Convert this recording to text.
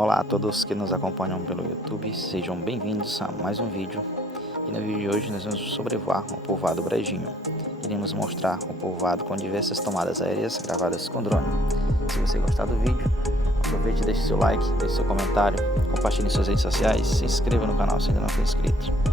Olá a todos que nos acompanham pelo YouTube, sejam bem-vindos a mais um vídeo. E no vídeo de hoje nós vamos sobrevoar o povoado Brejinho. Iremos mostrar o povoado com diversas tomadas aéreas gravadas com drone. Se você gostar do vídeo, aproveite e deixe seu like, deixe seu comentário, compartilhe em suas redes sociais, se inscreva no canal se ainda não for inscrito.